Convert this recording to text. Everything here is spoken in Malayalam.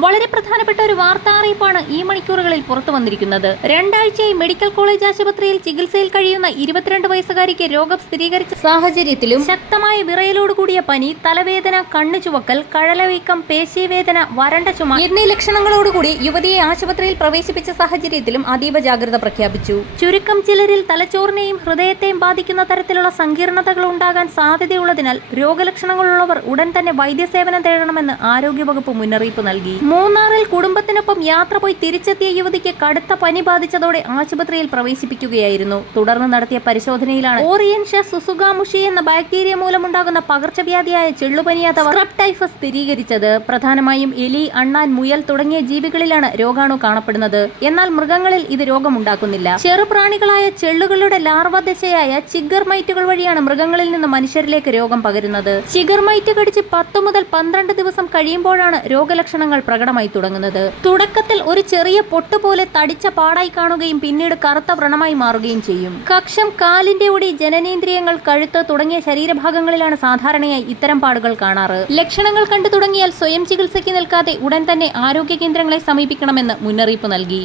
വളരെ പ്രധാനപ്പെട്ട ഒരു വാർത്താ അറിയിപ്പാണ് ഈ മണിക്കൂറുകളിൽ പുറത്തു വന്നിരിക്കുന്നത്. രണ്ടാഴ്ചയായി മെഡിക്കൽ കോളേജ് ആശുപത്രിയിൽ ചികിത്സയിൽ കഴിയുന്ന 22 വയസ്സുകാരിക്ക് രോഗം സ്ഥിരീകരിച്ച സാഹചര്യത്തിലും ശക്തമായ വിറയലോടുകൂടിയ പനി, തലവേദന, കണ്ണുചുവക്കൽ, കഴലവീക്കം, പേശീവേദന, വരണ്ട ചുമ എന്നീ ലക്ഷണങ്ങളോടുകൂടി യുവതിയെ ആശുപത്രിയിൽ പ്രവേശിപ്പിച്ച സാഹചര്യത്തിലും അതീവ ജാഗ്രത പ്രഖ്യാപിച്ചു. ചുരുക്കം ചിലരിൽ തലച്ചോറിനെയും ഹൃദയത്തെയും ബാധിക്കുന്ന തരത്തിലുള്ള സങ്കീർണതകൾ ഉണ്ടാകാൻ സാധ്യതയുള്ളതിനാൽ രോഗലക്ഷണങ്ങളുള്ളവർ ഉടൻ തന്നെ വൈദ്യസേവനം തേടണമെന്ന് ആരോഗ്യവകുപ്പ് മുന്നറിയിപ്പ് നൽകി. മൂന്നാറിൽ കുടുംബത്തിനൊപ്പം യാത്ര പോയി തിരിച്ചെത്തിയ യുവതിക്ക് കടുത്ത പനി ബാധിച്ചതോടെ ആശുപത്രിയിൽ പ്രവേശിപ്പിക്കുകയായിരുന്നു. തുടർന്ന് നടത്തിയ പരിശോധനയിലാണ് ഓറിയൻഷ്യ സുസുഗാമുഷി എന്ന ബാക്ടീരിയ മൂലമുണ്ടാകുന്ന പകർച്ചവ്യാധിയായ ചെള്ളുപനി അഥവാ സ്ക്രബ് ടൈഫസ് സ്ഥിരീകരിച്ചത്. പ്രധാനമായും എലി, അണ്ണാൻ, മുയൽ തുടങ്ങിയ ജീവികളിലാണ് രോഗാണു കാണപ്പെടുന്നത്. എന്നാൽ മൃഗങ്ങളിൽ ഇത് രോഗമുണ്ടാക്കുന്നില്ല. ചെറുപ്രാണികളായ ചെള്ളുകളുടെ ലാർവ ദശയായ ചിഗർ മൈറ്റുകൾ വഴിയാണ് മൃഗങ്ങളിൽ നിന്ന് മനുഷ്യരിലേക്ക് രോഗം പകരുന്നത്. ചിഗർ മൈറ്റ് കടിച്ച് 10 മുതൽ 12 ദിവസം കഴിയുമ്പോഴാണ് രോഗലക്ഷണങ്ങൾ പ്രകടമായി തുടങ്ങുന്നത്. തുടക്കത്തിൽ ഒരു ചെറിയ പൊട്ടുപോലെ തടിച്ച പാടായി കാണുകയും പിന്നീട് കറുത്ത വ്രണമായി മാറുകയും ചെയ്യും. കക്ഷം, കാലിന്റെ ഒടി, ജനനേന്ദ്രിയങ്ങൾ, കഴുത്ത് തുടങ്ങിയ ശരീരഭാഗങ്ങളിലാണ് സാധാരണയായി ഇത്തരം പാടുകൾ കാണാറ്. ലക്ഷണങ്ങൾ കണ്ടു തുടങ്ങിയാൽ സ്വയം ചികിത്സയ്ക്ക് നിൽക്കാതെ ഉടൻ തന്നെ ആരോഗ്യ കേന്ദ്രങ്ങളെ സമീപിക്കണമെന്ന് മുന്നറിയിപ്പ് നൽകി.